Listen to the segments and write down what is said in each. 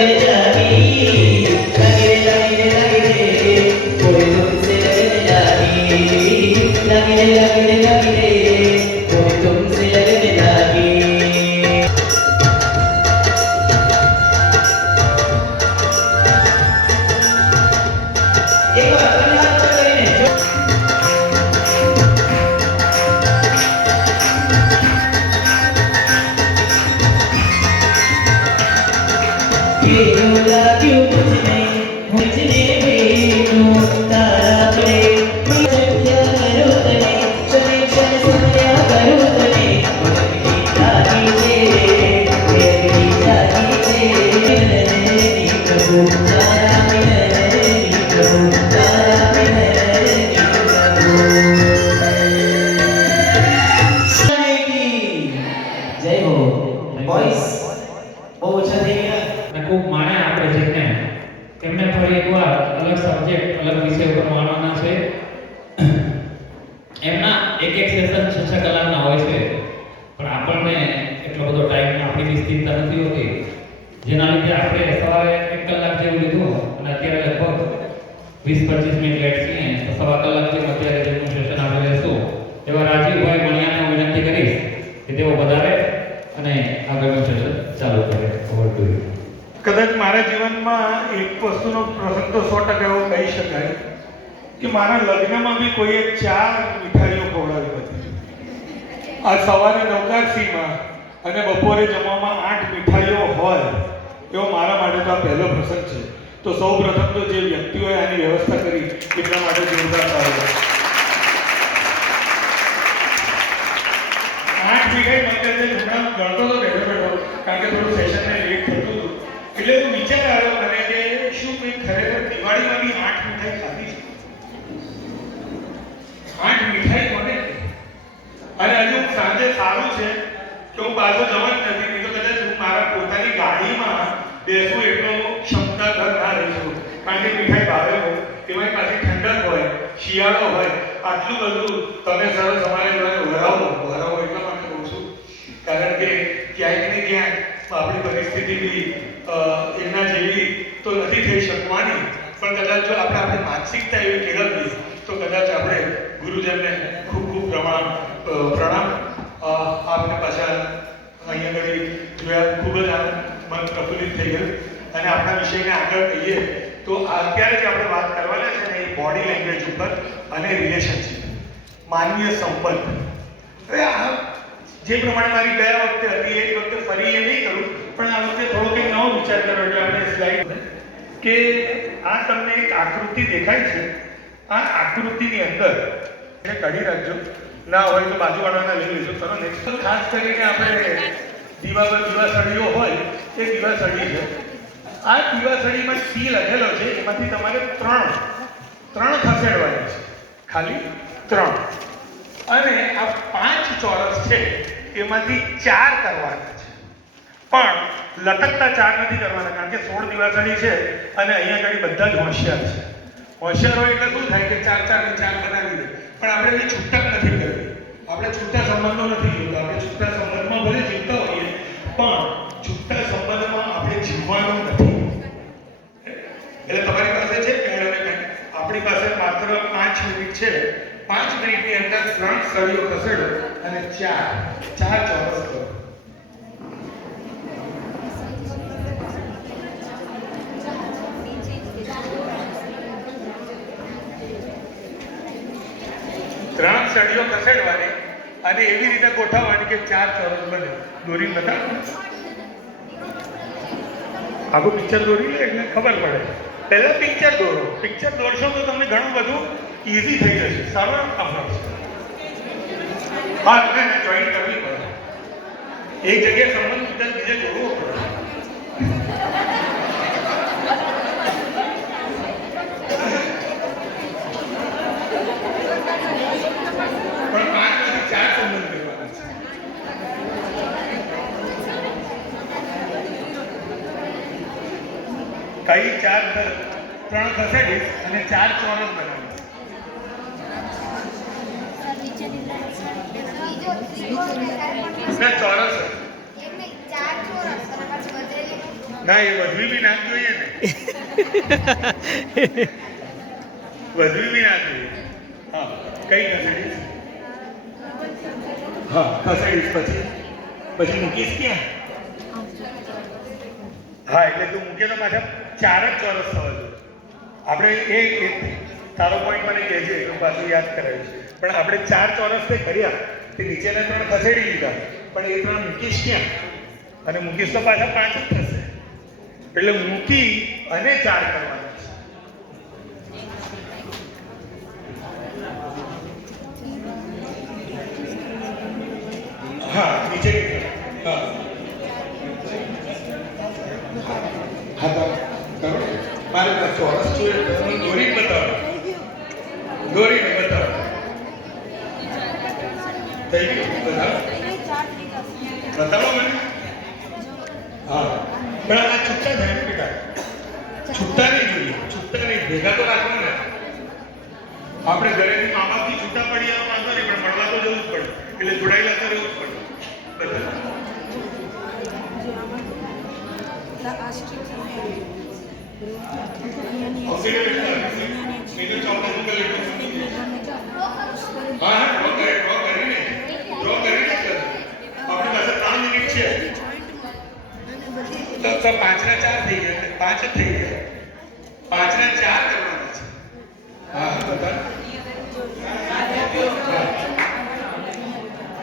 Let it be. Subject અલગ વિષય ઉપર માણવાના છે. એમના એક એક સેશન છ છ કલાકના હોય છે. પણ આપણને એટલો બધો ટાઈમ આપણી બી નથી હોતી. જેના લીધે આપણે સવારે એક કલાક જેવું લીધું અને અત્યારે લગભગ વીસ પચીસ મિનિટ લેટ છીએ તો સવા કલાક જેવું અત્યારે જેમનું સેશન આપણે લેશું, એવા રાજીવભાઈ મણિયાને હું વિનંતી કરીશ કે તેઓ વધારે અને આગળનું સેશન ચાલુ કરે. ઓવર ટુ યુ કદાચ મારા જીવનમાં એક વસ્તુનો પ્રસંગ તો સો ટકા એવો કહી શકાય કે મારા લગ્નમાં બી કોઈએ ચાર મીઠાઈઓ ખવડાવી હતી. આ સવારે નવકારસીમાં અને બપોરે જમવામાં આઠ મીઠાઈઓ હોય, એવો મારા માટે તો આ પહેલો પ્રસંગ છે. તો સૌ પ્રથમ તો જે વ્યક્તિઓએ આની વ્યવસ્થા કરી, એટલા માટે જોરદાર સારું આઠ મીઠાઈ મંદિર ગણતો હતો બેઠો બેઠો, કારણ કે થોડું સેશનને લેટ થતું એટલે હું વિચાર આવ્યો મને કે શું મેં ખરેખર દિવાળીમાં બી આઠ મીઠાઈ ખાધી છે? આઠ મીઠાઈ કોને અને હજુ સાંજે સારું છે કે હું પાછો જવા જ નથી. નહીં તો કદાચ હું મારા પોતાની ગાડીમાં બેસું એટલો ક્ષમતા ઘર ના રહી છું કારણ કે મીઠાઈ ભાવે હોય એમાંય પાછી ઠંડક હોય, શિયાળો હોય, આટલું બધું તમે સરસ અમારે જોડે વરાવો વરાવો એટલા માટે કહું છું. કારણ કે ક્યાંક આપણી પરિસ્થિતિ બી અ, એમના જેવી તો નથી થઈ શકવાની. પણ કદાચ જો આપણે આપણી માનસિકતા એવી કેળવવી તો કદાચ આપણે ગુરુજનને ખૂબ ખૂબ પ્રમાણ પ્રણામ. આપને પાછા અહીંયા આગળ જોયા ખૂબ જ મન પ્રફુલ્લિત થઈ ગયું. અને આપણા વિષયને આગળ કહીએ તો અત્યારે જે આપણે વાત કરવાના છે ને એ બોડી લેંગ્વેજ ઉપર અને રિલેશનશીપ માનવીય સંપર્ક. હવે આ જે પ્રમાણે મારી ગયા વખતે હતી, એ વખતે ફરી એ નહીં કરું, પણ આ વખતે થોડો કંઈક નવો વિચાર કર્યો એટલે આપણે સ્લાઇડ કે આ તમને એક આકૃતિ દેખાય છે. આ આકૃતિની અંદર એને કાઢી રાખજો. ના હોય તો બાજુવાળાના લઈ લેજો. ચલો નેક્સ્ટ ખાસ કરીને આપણે દીવા પર હોય, એ દીવાસળી છે. આ દીવાસળીમાં સી લખેલો છે, એમાંથી તમારે ત્રણ ત્રણ ખસેડવાની છે. ખાલી ત્રણ. અને આ પાંચ ચોરસ છે, એમાંથી ચાર કરવાના છે. પણ લટકતા ચાર નથી કરવાના, કારણ કે સોળ દિવાસળી છે અને અહીંયા આગળ બધા જ હોશિયાર છે. હોશિયાર હોય એટલે શું થાય કે ચાર ચાર ને ચાર બનાવી દે. પણ આપણે એની છૂટક નથી કરવી આપણે છૂટા સંબંધો નથી જોતા. આપણે છૂટા સંબંધમાં ભલે જીવતા હોઈએ, પણ છૂટા સંબંધમાં આપણે જીવવાનું નથી. એટલે તમારી પાસે છે પેડ આપણી પાસે માત્ર પાંચ મિનિટ છે. પાંચ મિનિટની અંદર ત્રણ સળીઓ ખસેડો અને ચાર ચાર ચોરસ કરો. ત્રણ સળીઓ ખસેડવાની અને એવી રીતે ગોઠવવાની કે ચાર ચોરસ બને. દોરી બતાવો. આખું પિક્ચર દોરી લે એટલે ખબર પડે. પહેલા પિક્ચર દોરો. પિક્ચર દોરશો તો તમને ઘણું બધું ઈઝી થઈ જશે. સરળ છે હા એટલે જોઈન કરવી પડે. એક જગ્યાએ સંબંધ બીજા બીજે જોડવો પડે. પણ પાંચમાંથી ચાર સંબંધ કરવાના છે. કઈ ચાર ત્રણ ખસેડીશ અને ચાર ચોરસ બનાવીશ ના, એ વધવી બી ના જોઈએ ને. વધવી બી ના જોઈએ. હા, કઈ ખસેડીશ? હા, ખસેડીશ પછી. પછી મૂકીશ ક્યાં? હા, એટલે તું મૂકે તો પાછા ચાર જ ચોરસ થવા જોઈએ આપણે એ તારો પોઈન્ટ મને કહેજે હું પાછું યાદ કરાવીશ. પણ આપણે ચાર ચોરસ તે કર્યા. તે નીચેના ત્રણ ખસેડી દીધા પણ એ ત્રણ મૂકીશ ક્યાં? અને મૂકીશ તો પાછા પાંચ જ થશે. એટલે મૂકી અને ચાર કરવાના હા, નીચે હા. મારે ચોરસ જોઈએ દોરી બતાવો. દોરીને બતાવો. થઈ ગયું? બધા મને હા આપણે ઘરેથી મા બાપથી છૂટા પડી આવવા વાંધો પણ મળવા તો જવું જ પડે. એટલે જોડાયેલા તો રહેવું જ પડે. ચોક્કસ કરી હા હા ડ્રો કરે ડ્રો કરીને ડ્રો કરીને જ કરે આપણી પાસે ત્રણ મિનિટ છે તો તો પાંચના ચાર થઈ ગયા પાંચ જ થઈ ગયા. પાંચના ચાર કરવાના છે. હા હા બતા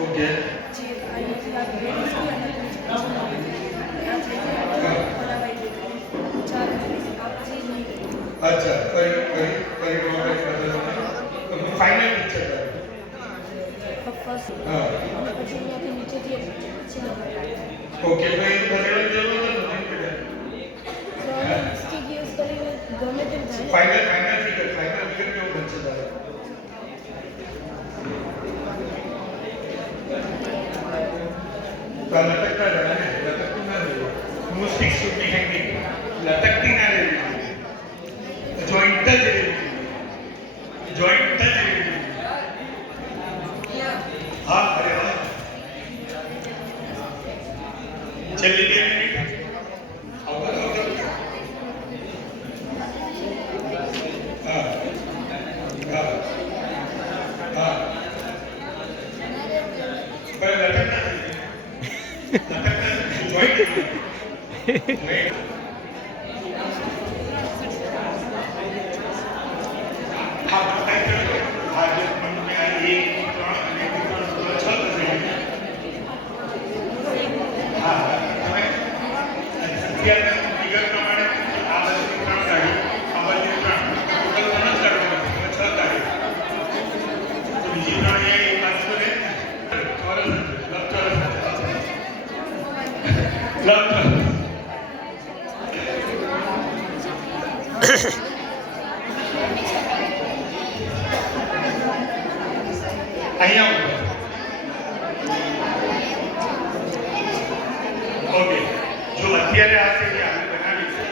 ઓકે. અચ્છા કરી કરી કરી ડ્રો કરી ફાઇનલ પિક્ચર હા ઓકે ભાઈ બદલવાની જરૂર નથી final final figure final figure કેવું બનશે તારે તો આ લટકતા જણા ને લટકતું ના રહેવું no stick should be hanging લટકતી ના રહેવી જોઈન્ટ જ રહેવી જોઈન્ટ જ રહેવી હા અરે વાહ છેલ્લી બે મિનિટ આવતા આવતા હા હા હા પણ લટકતા નથી. લટકતા નથી. જોઈન્ટ નહીં. હા, બતાવી દો. હા, જો મને આ એક, ત્રણ અને એક, ત્રણ, છ થશે. હા, તમે અત્યારના ફિગર પ્રમાણે આ બાજુની ત્રણ ગાડી, આ બાજુની ત્રણ. ટોટલ ત્રણ જ કાઢવાના છે. હવે છ ગાડી. તો બીજી ત્રણ અહીંયા એક બાજુ રહે. ચોરસ જ છે. લંબચોરસ જ છે. લંબચોરસ. અહીંયા ઉપર ઓકે જો અત્યારે આ છે કે આપણે બનાવીશું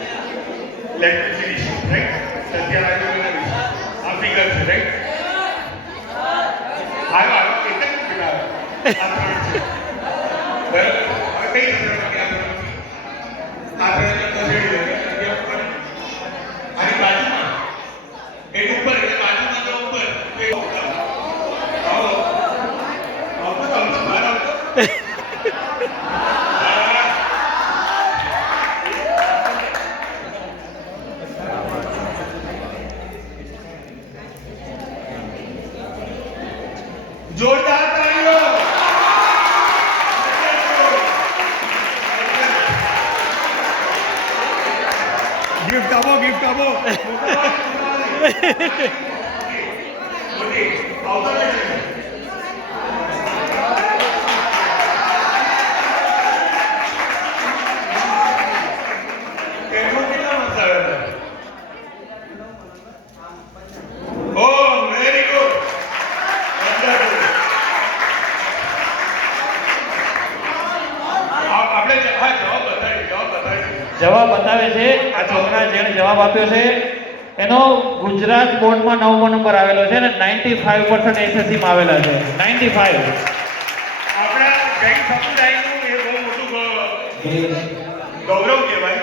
લેટ મી ફિનિશ રાઈટ અત્યારે આપણે બનાવી છે. આ ફિગર છે રાઈટ આવ્યો આવ્યો ફિગર આવ્યો આ ત્રણ છે. બરાબર? అబో గిఫ్ట్ అబో అవతల જવાબ આપ્યો છે. એનો ગુજરાત બોર્ડમાં નવમો નંબર આવેલો છે અને નાઇન્ટી ફાઈવ પર્સન્ટ એસએસસીમાં આવેલા છે. નાઇન્ટી ફાઈવ આપણા જૈન સમુદાયનું એ બહુ મોટું ગૌરવ કહેવાય,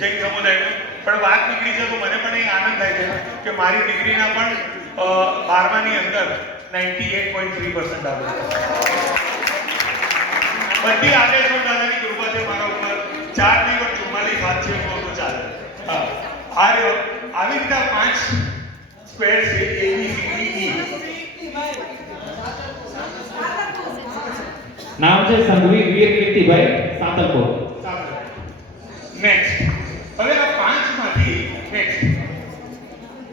જૈન સમુદાયનું. પણ વાત નીકળી છે તો મને પણ એ આનંદ થાય છે કે મારી દીકરીના પણ બારમાની અંદર ninety eight point three percent આવે બધી આદેશો દાદાની કૃપા છે મારા ઉપર. ચાર નહીં, પણ ચુમ્માલીસ હાથ છે, તો ચાલે. હા. આ રહ્યો આવી રીતે પાંચ સ્ક્વેર છે એ બી સી ડી ઈ નામ છે સંઘવી વીર કીર્તિભાઈ સાતલકોટ નેક્સ્ટ હવે આ પાંચમાંથી નેક્સ્ટ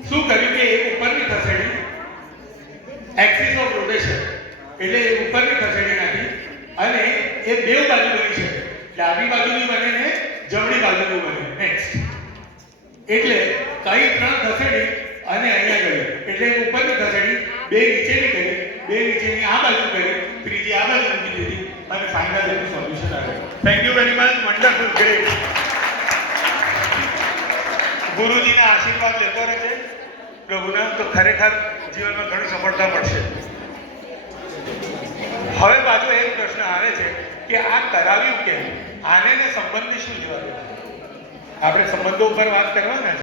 શું કર્યું કે એક ઉપરની ખસેડી? એક્સિસ ઓફ રોટેશન એટલે એ ઉપરની ખસેડી નાખી અને એ બેવ બાજુ બની છે. ડાબી બાજુની બને ને જમણી બાજુની બને નેક્સ્ટ એટલે કઈ ત્રણ ખસેડી અને અહીંયા ગયો. એટલે ઉપરની ખસેડી બે નીચેની કરી બે નીચેની આ બાજુ કરી ત્રીજી આ બાજુ મૂકી દીધી અને ફાઇનલ એનું સોલ્યુશન આવ્યું thank you very much wonderful great ગુરુજીના આશીર્વાદ લેતો રહેજે પ્રભુના તો ખરેખર જીવનમાં ઘણી સફળતા મળશે. હવે પાછો એક પ્રશ્ન આવે છે કે આ કરાવ્યું કેમ? આને ને સંબંધની શું જવાબ આપણે સંબંધો ઉપર વાત કરવાના છે.